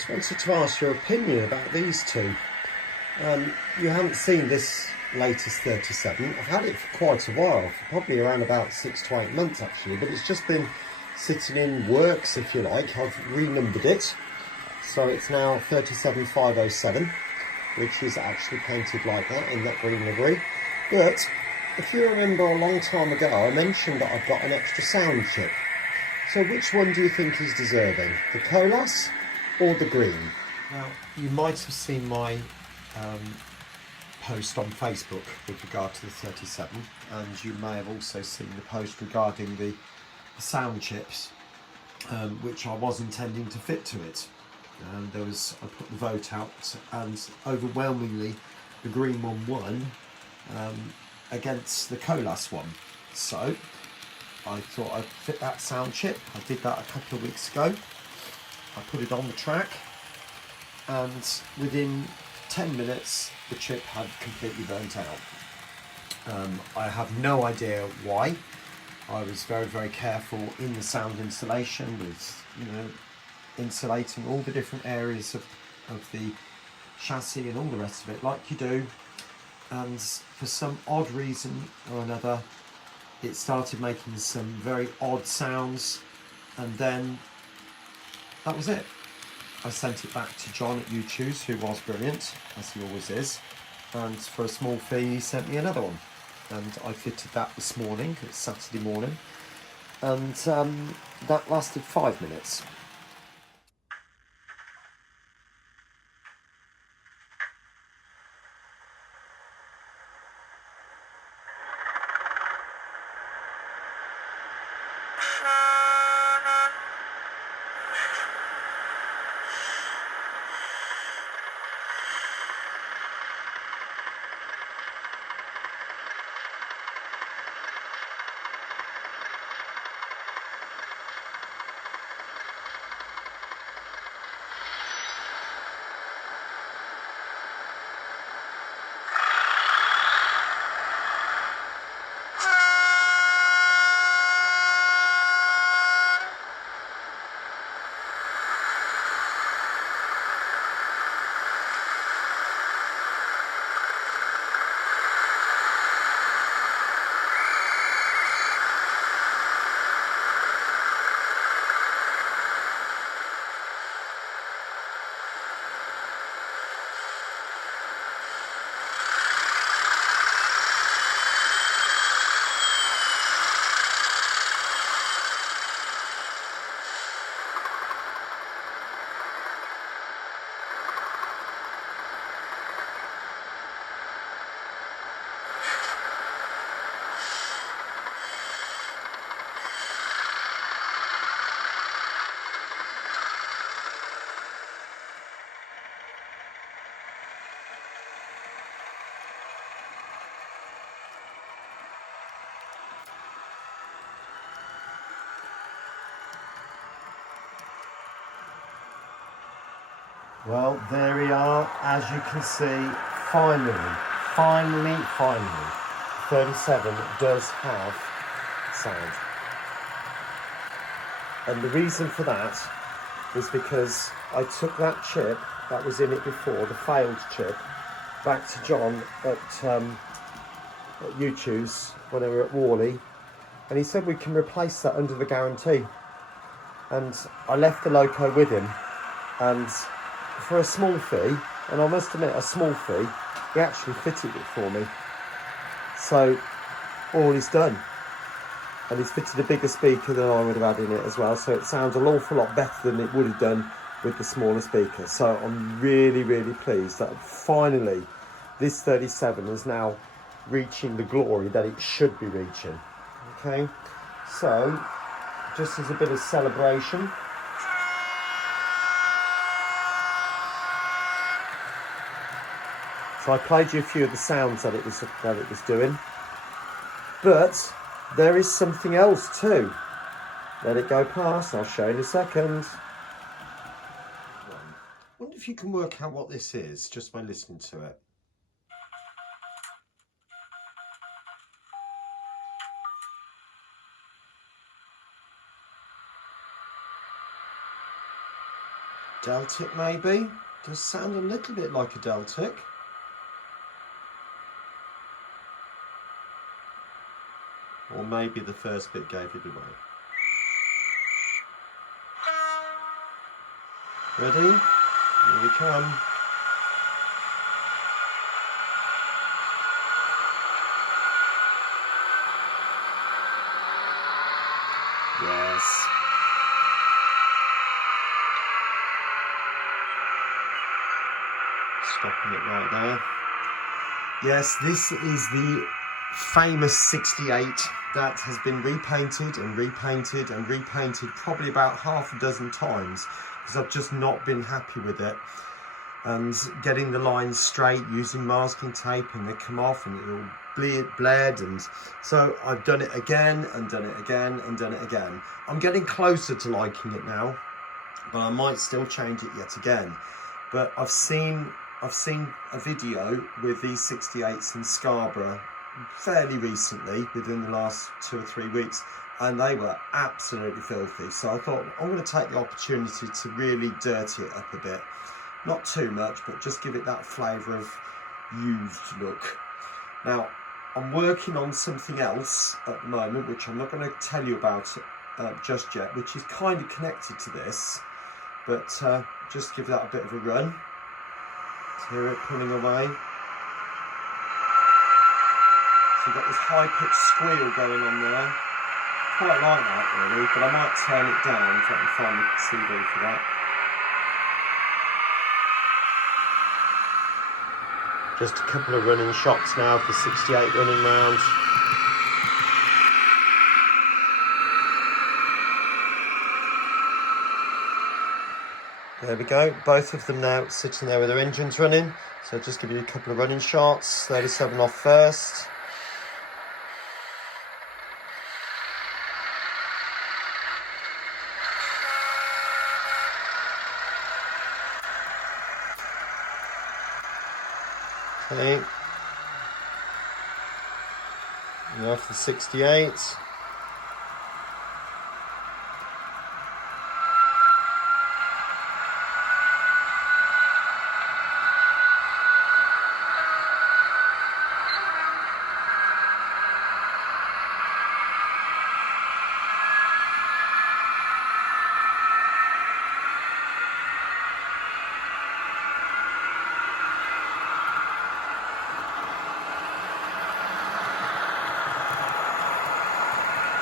just wanted to ask your opinion about these two. You haven't seen this latest 37. I've had it for quite a while, for probably around about 6 to 8 months actually, but it's just been sitting in works, if you like. I've renumbered it, so it's now 37507, which is actually painted like that in that green livery. But if you remember a long time ago, I mentioned that I've got an extra sound chip. So which one do you think is deserving? The Colas or the green? Now, you might have seen my post on Facebook with regard to the 37, and you may have also seen the post regarding the sound chips, which I was intending to fit to it. And I put the vote out, and overwhelmingly the green one won against the Colas one. So I thought I'd fit that sound chip. I did that a couple of weeks ago. I put it on the track, and within 10 minutes the chip had completely burnt out. I have no idea why. I was very, very careful in the sound installation with, insulating all the different areas of the chassis and all the rest of it like you do, and for some odd reason or another it started making some very odd sounds, and then that was it. I sent it back to John at YouTube's, who was brilliant, as he always is, and for a small fee he sent me another one, and I fitted that this morning. It's Saturday morning, and that lasted 5 minutes. Well, there we are, as you can see, finally, 37 does have sound. And the reason for that is because I took that chip that was in it before, the failed chip, back to John at YouTube's when they were at Warley, and he said we can replace that under the guarantee. And I left the loco with him, and for a small fee, and I must admit a small fee, he actually fitted it for me. So all is done, and he's fitted a bigger speaker than I would have had in it as well, so it sounds an awful lot better than it would have done with the smaller speaker. So I'm really, really pleased that finally this 37 is now reaching the glory that it should be reaching. Okay, so just as a bit of celebration, so I played you a few of the sounds that it was doing, but there is something else too. Let it go past, I'll show you in a second. I wonder if you can work out what this is just by listening to it. Deltic maybe. Does sound a little bit like a Deltic. Or maybe the first bit gave it away. Ready? Here we come. Yes. Stopping it right there. Yes, this is the famous 68 that has been repainted and repainted and repainted probably about half a dozen times because I've just not been happy with it. And getting the lines straight using masking tape, and they come off and it'll bled, and so I've done it again and done it again and done it again. I'm getting closer to liking it now, but I might still change it yet again. But I've seen a video with these 68s in Scarborough fairly recently, within the last 2 or 3 weeks, and they were absolutely filthy. So I thought I'm going to take the opportunity to really dirty it up a bit. Not too much, but just give it that flavour of used look. Now, I'm working on something else at the moment, which I'm not going to tell you about just yet, which is kind of connected to this, but just give that a bit of a run. Hear it pulling away. So you've got this high-pitched squeal going on there. Quite like that really, but I might turn it down if I can find the CV for that. Just a couple of running shots now for 68 running rounds. There we go, both of them now sitting there with their engines running. So just give you a couple of running shots. 37 off first. Okay. And off the 68.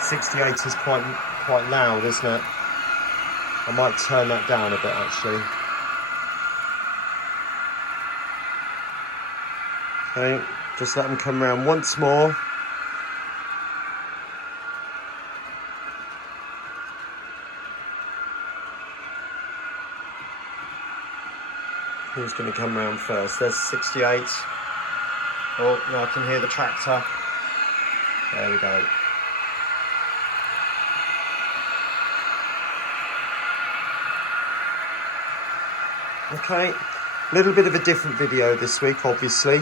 .68 is quite loud, isn't it? I might turn that down a bit actually. Okay, just let them come round once more. Who's going to come round first? There's 68. Oh, now I can hear the tractor. There we go. Okay, a little bit of a different video this week, obviously.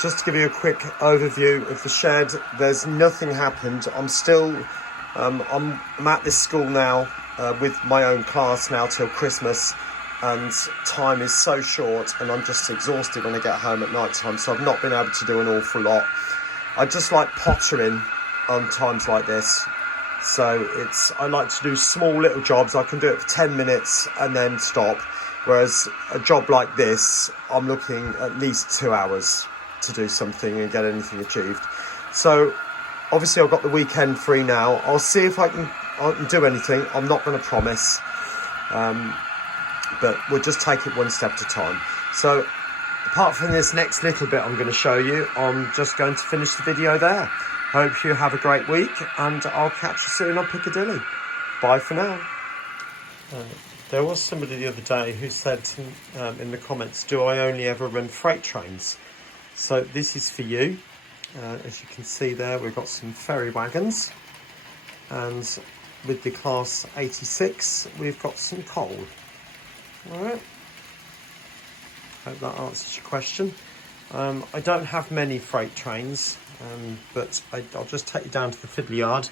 Just to give you a quick overview of the shed, there's nothing happened. I'm still, I'm at this school now with my own class now till Christmas, and time is so short and I'm just exhausted when I get home at night time, so I've not been able to do an awful lot. I just like pottering on times like this. So I like to do small little jobs. I can do it for 10 minutes and then stop. Whereas a job like this, I'm looking at least 2 hours to do something and get anything achieved. So obviously I've got the weekend free now. I'll see if I can do anything. I'm not going to promise, but we'll just take it one step at a time. So apart from this next little bit I'm going to show you, I'm just going to finish the video there. Hope you have a great week, and I'll catch you soon on Piccadilly. Bye for now. There was somebody the other day who said in the comments, do I only ever run freight trains? So this is for you. As you can see there, we've got some ferry wagons, and with the class 86 we've got some coal. Alright, hope that answers your question. I don't have many freight trains, but I'll just take you down to the fiddler yard.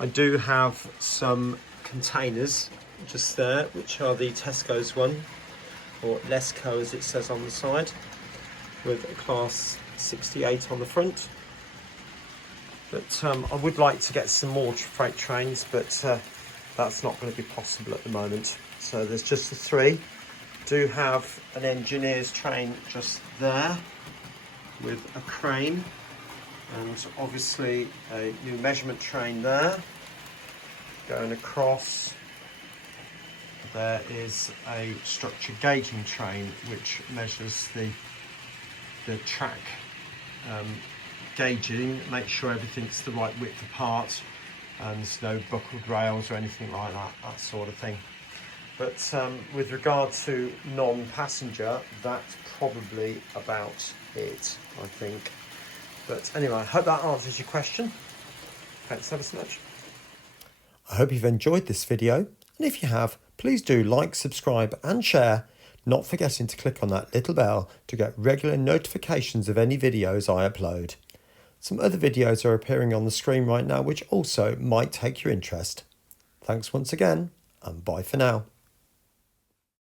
I do have some containers just there, which are the Tesco's one, or Lesco as it says on the side, with a class 68 on the front. But I would like to get some more freight trains, but that's not going to be possible at the moment. So there's just the three. Do have an engineer's train just there with a crane, and obviously a new measurement train there. Going across, there is a structure gauging train which measures the track gauging, make sure everything's the right width apart and there's no buckled rails or anything like that sort of thing. But with regard to non-passenger, that's probably about it, I think. But anyway, I hope that answers your question. Thanks ever so much. I hope you've enjoyed this video, and if you have, please do like, subscribe and share, not forgetting to click on that little bell to get regular notifications of any videos I upload. Some other videos are appearing on the screen right now which also might take your interest. Thanks once again, and bye for now.